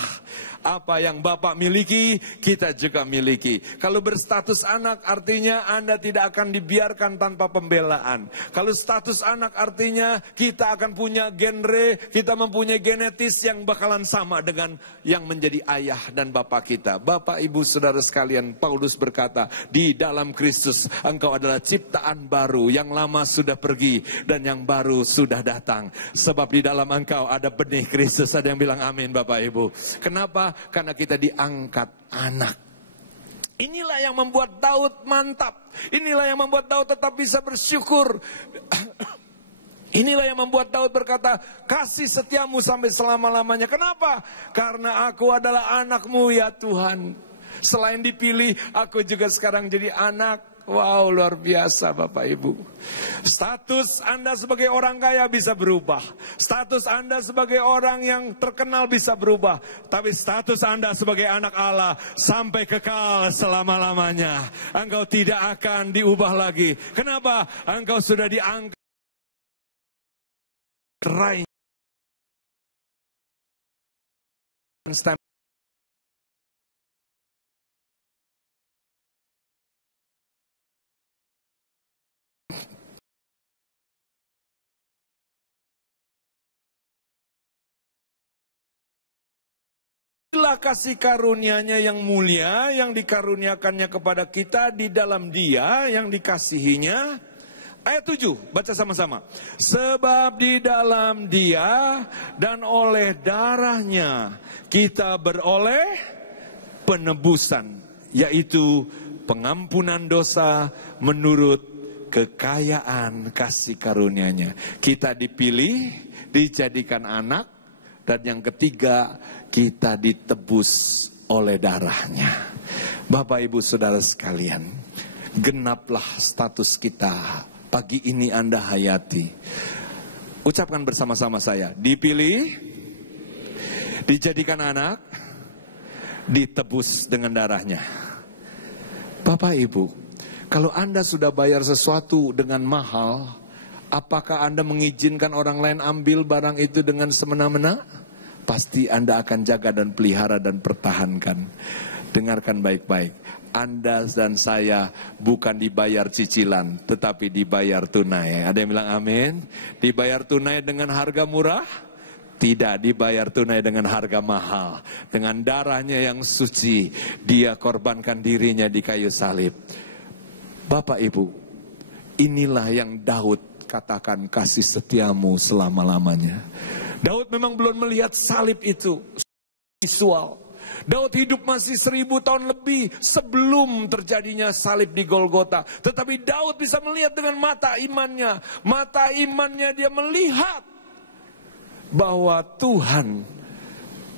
Apa yang Bapak miliki, kita juga miliki. Kalau berstatus anak artinya Anda tidak akan dibiarkan tanpa pembelaan. Kalau status anak artinya kita akan punya genre, kita mempunyai genetis yang bakalan sama dengan yang menjadi ayah dan bapak kita. Bapak, Ibu, Saudara sekalian, Paulus berkata, di dalam Kristus engkau adalah ciptaan baru, yang lama sudah pergi dan yang baru sudah datang. Sebab di dalam engkau ada benih Kristus. Ada yang bilang amin, Bapak Ibu. Kenapa? Karena kita diangkat anak. Inilah yang membuat Daud mantap. Inilah yang membuat Daud tetap bisa bersyukur. Inilah yang membuat Daud berkata, kasih setiamu sampai selama-lamanya. Kenapa? Karena aku adalah anakmu ya Tuhan. Selain dipilih, aku juga sekarang jadi anak. Wow, luar biasa Bapak Ibu. Status Anda sebagai orang kaya bisa berubah. Status Anda sebagai orang yang terkenal bisa berubah. Tapi status Anda sebagai anak Allah sampai kekal selama-lamanya. Engkau tidak akan diubah lagi. Kenapa? Engkau sudah diangkat. Inilah kasih karunia-Nya yang mulia yang dikaruniakannya kepada kita di dalam Dia yang dikasihinya. Ayat 7, baca sama-sama. Sebab di dalam Dia dan oleh darahnya kita beroleh penebusan, yaitu pengampunan dosa menurut kekayaan kasih karunia-Nya. Kita dipilih, dijadikan anak. Dan yang ketiga, kita ditebus oleh darahnya. Bapak, Ibu, Saudara sekalian, genaplah status kita. Pagi ini Anda hayati. Ucapkan bersama-sama saya. Dipilih, dijadikan anak, ditebus dengan darahnya. Bapak, Ibu, kalau Anda sudah bayar sesuatu dengan mahal, apakah Anda mengizinkan orang lain ambil barang itu dengan semena-mena? Pasti Anda akan jaga dan pelihara dan pertahankan. Dengarkan baik-baik. Anda dan saya bukan dibayar cicilan, tetapi dibayar tunai. Ada yang bilang amin? Dibayar tunai dengan harga murah? Tidak, dibayar tunai dengan harga mahal. Dengan darahnya yang suci, Dia korbankan dirinya di kayu salib. Bapak, Ibu, inilah yang Daud katakan, kasih setiamu selama-lamanya. Daud memang belum melihat salib itu visual. Daud hidup masih 1000 tahun lebih sebelum terjadinya salib di Golgota. Tetapi Daud bisa melihat dengan mata imannya. Mata imannya dia melihat bahwa Tuhan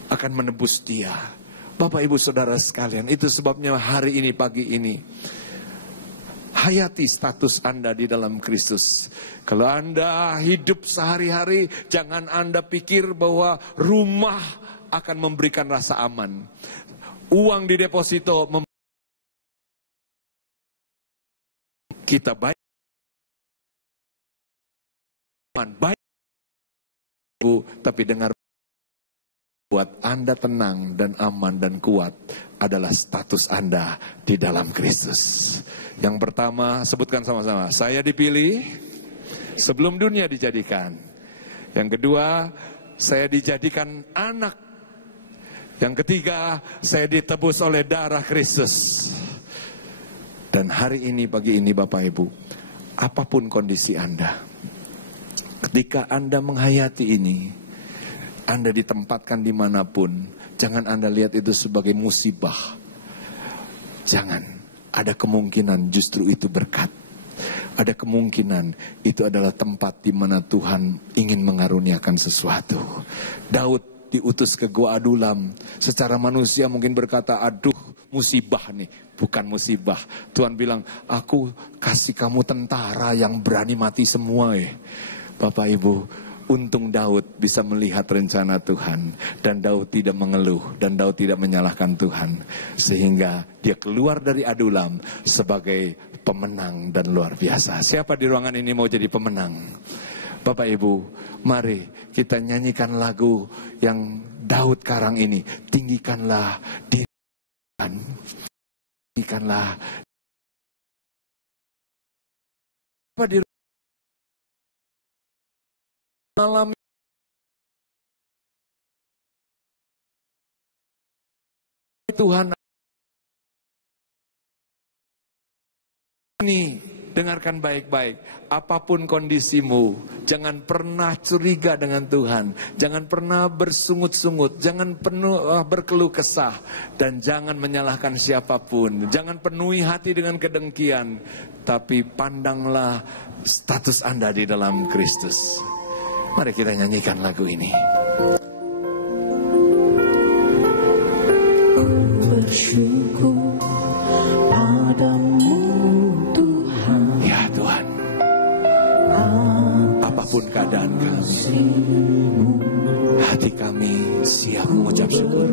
akan menebus dia. Bapak, Ibu, Saudara sekalian, itu sebabnya hari ini, pagi ini, hayati status Anda di dalam Kristus. Kalau Anda hidup sehari-hari, jangan Anda pikir bahwa rumah akan memberikan rasa aman. Uang di deposito kita baik, baik, Bu, tapi dengar membuat Anda tenang dan aman dan kuat adalah status Anda di dalam Kristus. Yang pertama, sebutkan sama-sama, saya dipilih sebelum dunia dijadikan. Yang kedua, saya dijadikan anak. Yang ketiga, saya ditebus oleh darah Kristus. Dan hari ini, pagi ini Bapak Ibu, apapun kondisi Anda, ketika Anda menghayati ini, Anda ditempatkan dimanapun, jangan Anda lihat itu sebagai musibah. Jangan, ada kemungkinan justru itu berkat. Ada kemungkinan itu adalah tempat di mana Tuhan ingin mengaruniakan sesuatu. Daud diutus ke Gua Adulam. Secara manusia mungkin berkata, aduh musibah nih. Bukan musibah. Tuhan bilang, aku kasih kamu tentara yang berani mati semua. Bapak Ibu, untung Daud bisa melihat rencana Tuhan. Dan Daud tidak mengeluh. Dan Daud tidak menyalahkan Tuhan. Sehingga dia keluar dari Adulam sebagai pemenang dan luar biasa. Siapa di ruangan ini mau jadi pemenang? Bapak Ibu, mari kita nyanyikan lagu yang Daud karang ini. Tinggikanlah diri Tuhan. Tinggikanlah. Apa di malam Tuhan ini, dengarkan baik-baik. Apapun kondisimu, jangan pernah curiga dengan Tuhan. Jangan pernah bersungut-sungut. Jangan berkeluh kesah. Dan jangan menyalahkan siapapun. Jangan penuhi hati dengan kedengkian. Tapi pandanglah status Anda di dalam Kristus. Mari kita nyanyikan lagu ini. Bersyukur padamu Tuhan. Ya Tuhan, apapun keadaan kami, hati kami siap mengucap syukur.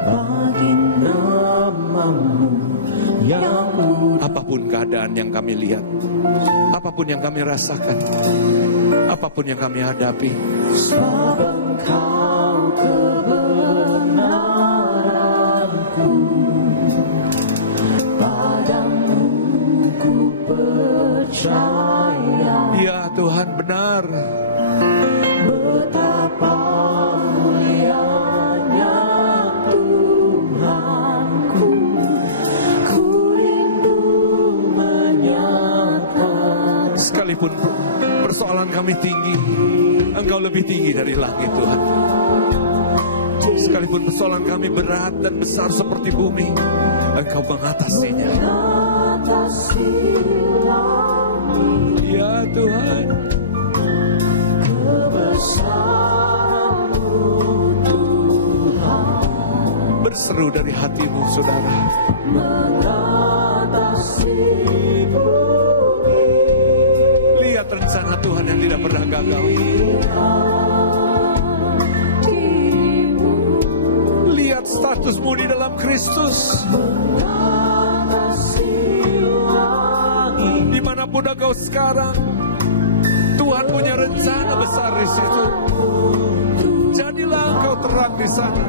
Bagi namamu yang Apapun keadaan yang kami lihat, apapun yang kami rasakan, apapun yang kami hadapi, sebab Engkau kebenaranku, padamu ku percaya. ya Tuhan benar. Betapa mulianya Tuhanku, ku rindu menyatakan. Sekalipun persoalan kami tinggi, Engkau lebih tinggi dari langit Tuhan. Sekalipun persoalan kami berat dan besar seperti bumi, Engkau mengatasinya. Ya Tuhan, berseru dari hatimu saudara. Lihat rencana Tuhan yang tidak pernah gagal. Lihat statusmu di dalam Kristus. Dimanapun engkau sekarang, Tuhan punya rencana besar di situ. Jadilah engkau terang di sana.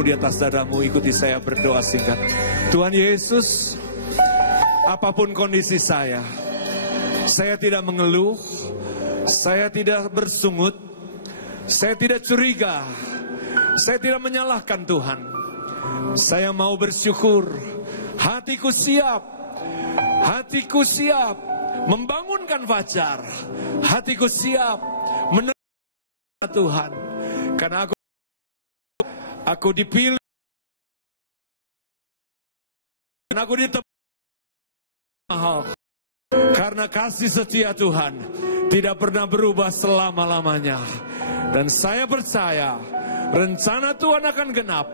tanganmu di atas dadamu, ikuti saya berdoa singkat. Tuhan Yesus, apapun kondisi saya tidak mengeluh, saya tidak bersungut, saya tidak curiga, saya tidak menyalahkan Tuhan. Saya mau bersyukur, hatiku siap membangunkan fajar, hatiku siap menerima Tuhan, karena aku dipilih, dan aku mahal, karena kasih setia Tuhan tidak pernah berubah selama-lamanya. Dan saya percaya rencana Tuhan akan genap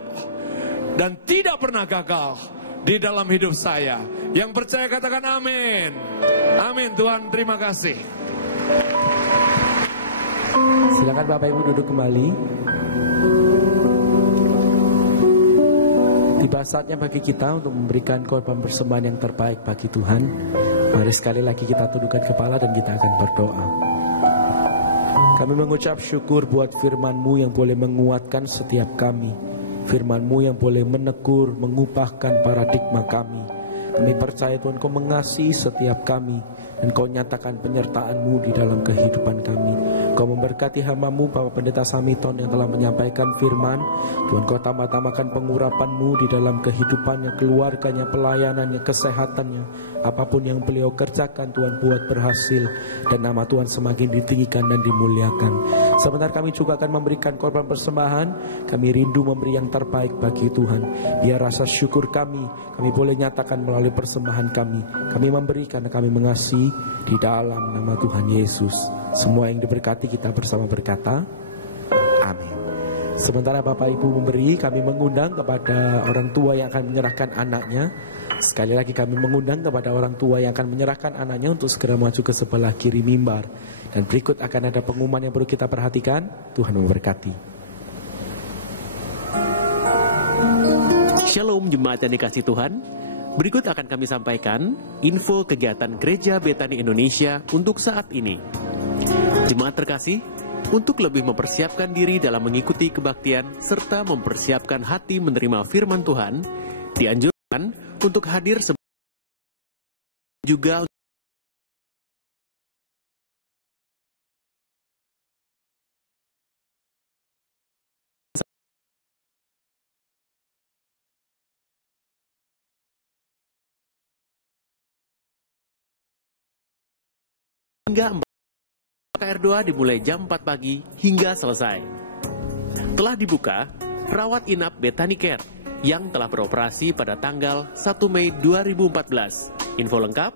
dan tidak pernah gagal di dalam hidup saya. Yang percaya katakan amin. Amin. Tuhan, terima kasih. Silakan Bapak Ibu duduk kembali. Tiba saatnya bagi kita untuk memberikan korban persembahan yang terbaik bagi Tuhan. Mari sekali lagi kita tundukkan kepala dan kita akan berdoa. Kami mengucap syukur buat firman-Mu yang boleh menguatkan setiap kami. Firman-Mu yang boleh menegur, mengubahkan paradigma kami. Kami percaya Tuhan Kau mengasihi setiap kami, dan Kau nyatakan penyertaan-Mu di dalam kehidupan kami. Kau memberkati hamba-Mu Bapak Pendeta Samiton yang telah menyampaikan firman. Tuhan Kau tambah-tambahkan pengurapan-Mu di dalam kehidupannya, keluarganya, pelayanannya, kesehatannya. Apapun yang beliau kerjakan Tuhan buat berhasil, dan nama Tuhan semakin ditinggikan dan dimuliakan. Sebentar kami juga akan memberikan korban persembahan. Kami rindu memberi yang terbaik bagi Tuhan. Biar rasa syukur kami boleh nyatakan melalui persembahan kami. Kami memberi karena kami mengasihi di dalam nama Tuhan Yesus. Semua yang diberkati kita bersama berkata amin. Sementara Bapak Ibu memberi, kami mengundang kepada orang tua yang akan menyerahkan anaknya. Sekali lagi kami mengundang kepada orang tua yang akan menyerahkan anaknya untuk segera maju ke sebelah kiri mimbar. Dan berikut akan ada pengumuman yang perlu kita perhatikan. Tuhan memberkati. Shalom jemaat yang dikasihi Tuhan. Berikut akan kami sampaikan info kegiatan Gereja Betani Indonesia untuk saat ini. Jemaat terkasih, untuk lebih mempersiapkan diri dalam mengikuti kebaktian serta mempersiapkan hati menerima firman Tuhan, dianjurkan untuk hadir juga hingga KR2 dimulai jam 4 pagi hingga selesai. Telah dibuka rawat inap Betani Care yang telah beroperasi pada tanggal 1 Mei 2014. Info lengkap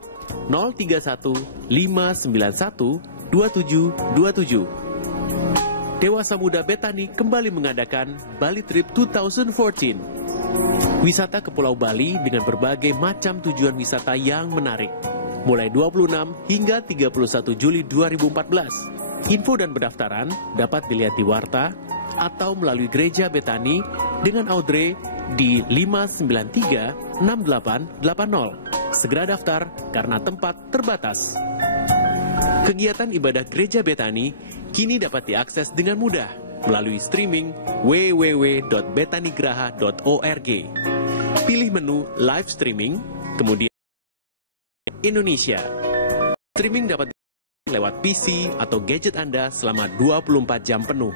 031 591 2727. Dewasa Muda Betani kembali mengadakan Bali Trip 2014. Wisata ke Pulau Bali dengan berbagai macam tujuan wisata yang menarik. Mulai 26 hingga 31 Juli 2014. Info dan pendaftaran dapat dilihat di Warta atau melalui Gereja Betani dengan Audrey di 593-6880. Segera daftar karena tempat terbatas. Kegiatan ibadah Gereja Betani kini dapat diakses dengan mudah melalui streaming www.betanigraha.org. Pilih menu live streaming, kemudian Indonesia. Streaming dapat lewat PC atau gadget Anda selama 24 jam penuh.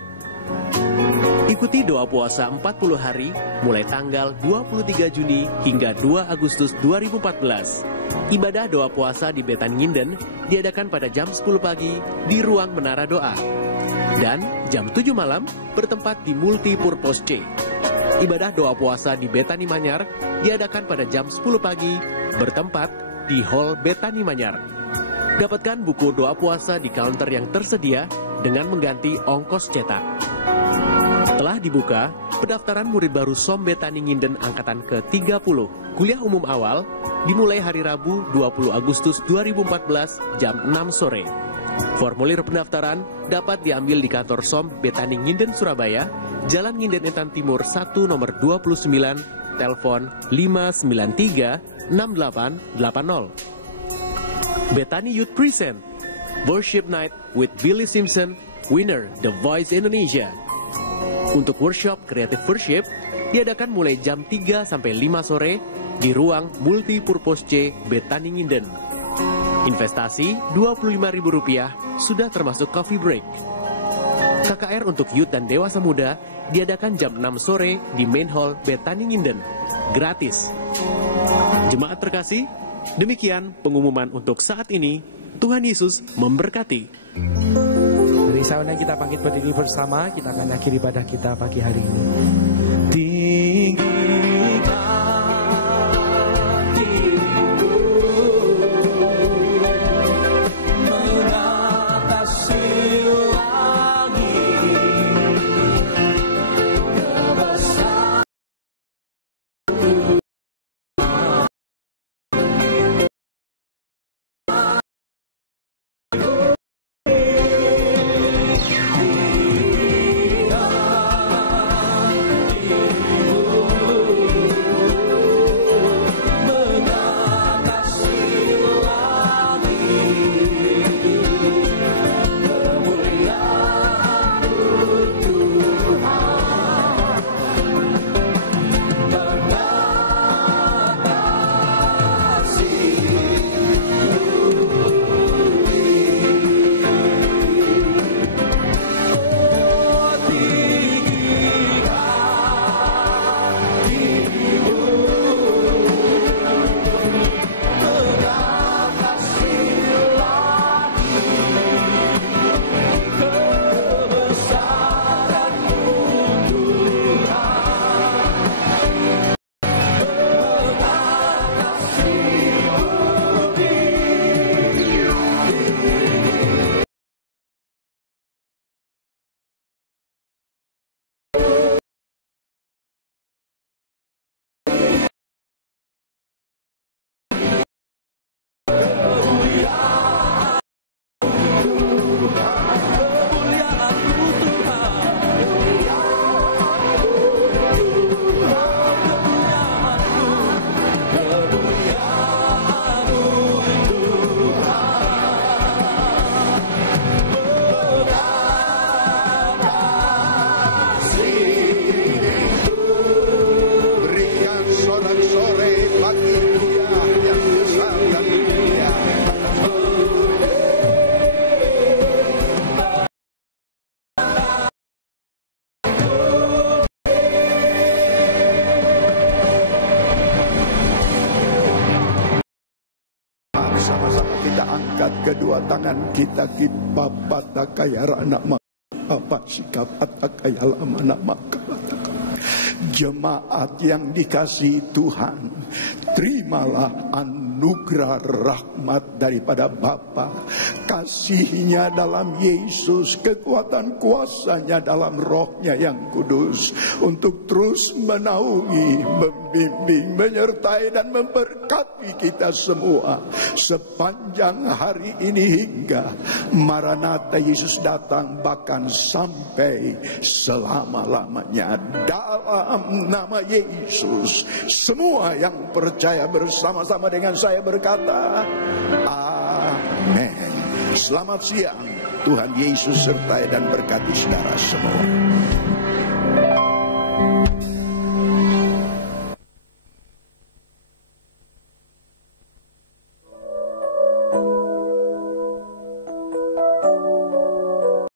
Ikuti doa puasa 40 hari mulai tanggal 23 Juni hingga 2 Agustus 2014. Ibadah doa puasa di Betani Nginden diadakan pada jam 10 pagi di ruang Menara Doa. Dan jam 7 malam bertempat di Multipurpose C. Ibadah doa puasa di Betani Manyar diadakan pada jam 10 pagi bertempat di Hall Betani Manyar. Dapatkan buku doa puasa di counter yang tersedia dengan mengganti ongkos cetak. Telah dibuka pendaftaran murid baru SOM Betani Nginden angkatan ke-30. Kuliah umum awal dimulai hari Rabu 20 Agustus 2014 jam 6 sore. Formulir pendaftaran dapat diambil di kantor SOM Betani Nginden Surabaya, Jalan Nginden Intan Timur 1 nomor 29, telepon 593-6880. Betani Youth Present Worship Night with Billy Simpson, winner The Voice Indonesia. Untuk workshop Creative Worship, diadakan mulai jam 3 sampai 5 sore di ruang Multipurpose C Betani Nginden. Investasi Rp25.000 sudah termasuk coffee break. KKR untuk youth dan dewasa muda diadakan jam 6 sore di Main Hall Betani Nginden. Gratis. Jemaat terkasih, demikian pengumuman untuk saat ini. Tuhan Yesus memberkati. Dari saudara kita bangkit berdiri bersama, kita akan akhiri ibadah kita pagi hari ini. Sama-sama kita angkat kedua tangan kita Bapa takaya nama Bapa sikap takaya lama nama. Jemaat yang dikasihi Tuhan, terimalah anugerah rahmat daripada Bapa, kasihnya dalam Yesus, kekuatan kuasanya dalam rohnya yang kudus, untuk terus menaungi, membimbing, menyertai dan memberkati kita semua sepanjang hari ini hingga Maranatha Yesus datang, bahkan sampai selama-lamanya. Dalam nama Yesus, semua yang percaya bersama-sama dengan saya berkata amin. Selamat siang, Tuhan Yesus sertai dan berkati saudara semua.